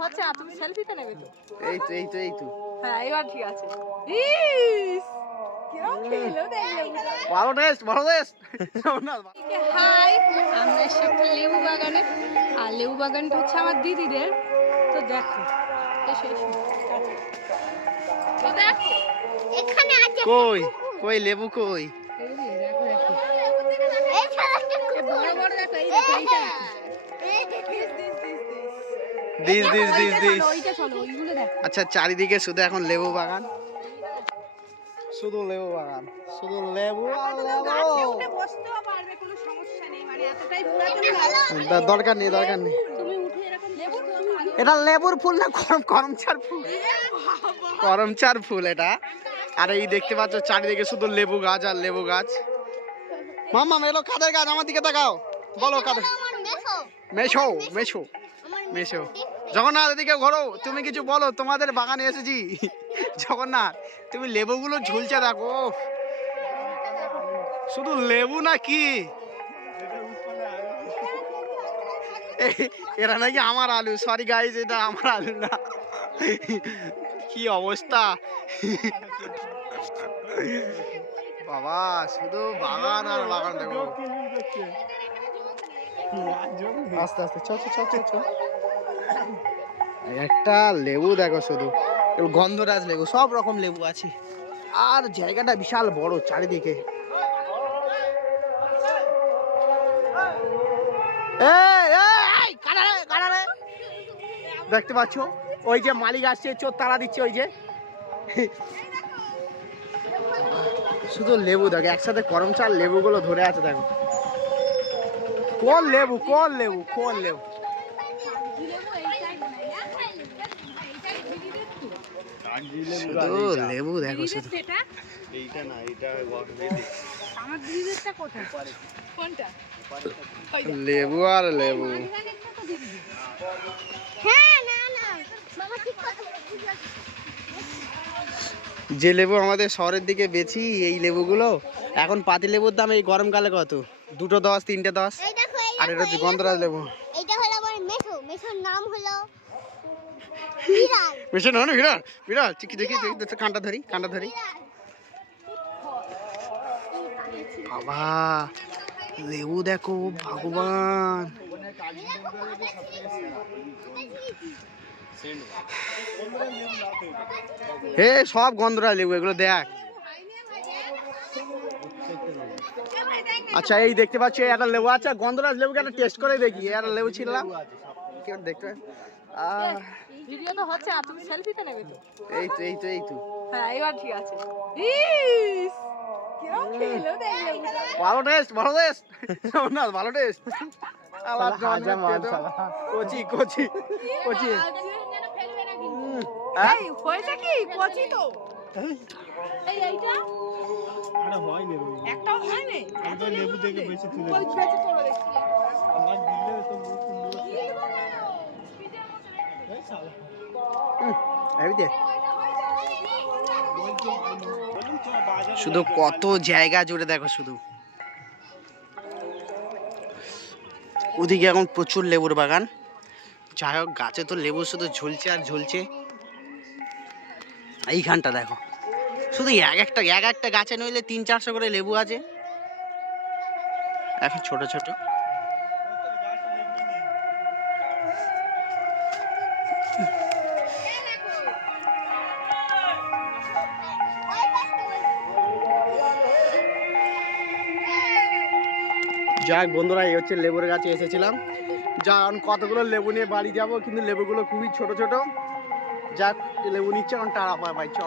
হচ্ছে না তুমি সেলফিটা নেবে তো এই তো এই তো এই তো হ্যাঁ এবার ঠিক আছে ইস ভালো টেস্ট ভালো টেস্ট হাই আমরা এসে একটা লেবু বাগানে আর লেবু বাগানটা হচ্ছে আমার দিদিদের তো দেখো এসো এসো তো দেখো এখানে আছে কই কই লেবু কই দেখো দেখো এই ছেলেটা এ বড় বড় দেখো এই দেখো এইটা দিস দিস দিস দিস। আচ্ছা চারিদিকে শুধু এখন লেবু বাগান। শুধু লেবু বাগান। শুধু লেবু আর লেবু। বসতেও পারবে কোনো সমস্যা নেই মানে দরকার নেই দরকার নেই। তুমি উঠে এরকম লেবু এটা লেবুর ফুল না করম করমচার ফুল। করমচার ফুল এটা। আর এই দেখতে পাচ্ছ চারিদিকে শুধু লেবু গাছ আর লেবু গাছ। মাম্মা এলো কাদের গাছ? আমার দিকে তাকাও। বলো কাদের। মেশো। মেশো মেশো। জগন্নাথ, এদিকে ঘোরো। তুমি কিছু বলো, তোমাদের বাগানে এসেছি। জগন্নাথ, তুমি লেবুগুলো ঝুলছে দেখো। শুধু লেবু না কি? এরা নাকি আমার আলু। সরি গাইজ এটা আমার আলু না। কি অবস্থা? বাবা, শুধু বাগান আর বাগান দেখো। আস্তে আস্তে চ চ চ চ একটা লেবু দেখো শুধু। গন্ধরাজ লেবু, সব রকম লেবু আছে। আর জায়গাটা বিশাল বড় চারিদিকে? দেখতে পাচ্ছ? ওই যে মালিক আসছে, চোর তারা দিচ্ছে ওই যে। শুধু লেবু দেখো, একসাথে করম চাল লেবুগুলো ধরে আছে দেখো। কোন লেবু কোন লেবু কোন লেবু? শুধু লেবু দেখো শুধু। এইটা না এটা আমার কোথায়? কোনটা? লেবু আর লেবু। হ্যাঁ না না। বাবা ঠিক কথা যে লেবু আমাদের শহরের দিকে বেছি এই লেবুগুলো এখন পাতি লেবুর দাম এই গরমকালে কত? দুটো দশ তিনটে দশ। আর এটা হচ্ছে গন্ধরাজ লেবু। এইটা হলো আমার নাম হলো বেশি না বিড়াল? বিড়াল চিকি দেখি দেখি কানটা ধরি কানটা ধরি। বাবা লেবু দেখো ভগবান। হে সব গন্ধরাজ লেবু এগুলো দেখ। আচ্ছা এই দেখতে পাচ্ছি একটা লেবু আছে গন্ধরাজ লেবুকে একটা টেস্ট করে দেখি একটা লেবু ছিলাম কেউ দেখতে ভিডিও তো হচ্ছে না তুমি নেবে তো। এই তো এই তো এই তো। হ্যাঁ এবার ঠিক আছে। ইস ভালো টেস্ট ভালো টেস্ট না ভালো টেস্ট আবার। কোচি কোচি কোচি। হ্যাঁ এই হয়েছে কি? কচি তো। এই। এইটা? আরে হয়নি একটাও হয়নি? আমি লেবু থেকে বেশি তুলে কই দিচ্ছি। বেঁচে আমার দিলে তো শুধু কত জায়গা জুড়ে দেখো শুধু। ওদিকে এখন প্রচুর লেবুর বাগান। যাই হোক, গাছে তো লেবু শুধু ঝুলছে আর ঝুলছে। এইখানটা দেখো। শুধু এক একটা এক একটা গাছে নইলে তিন চারশো করে লেবু আছে। এখন ছোট ছোট। যাক বন্ধুরা, এই হচ্ছে লেবুর গাছে এসেছিলাম। যা, এখন কতগুলো লেবু নিয়ে বাড়ি যাব, কিন্তু লেবুগুলো খুবই ছোট ছোট। যাক, লেবু নিচ্ছে, এখন টাড়া পায়, ভাই চ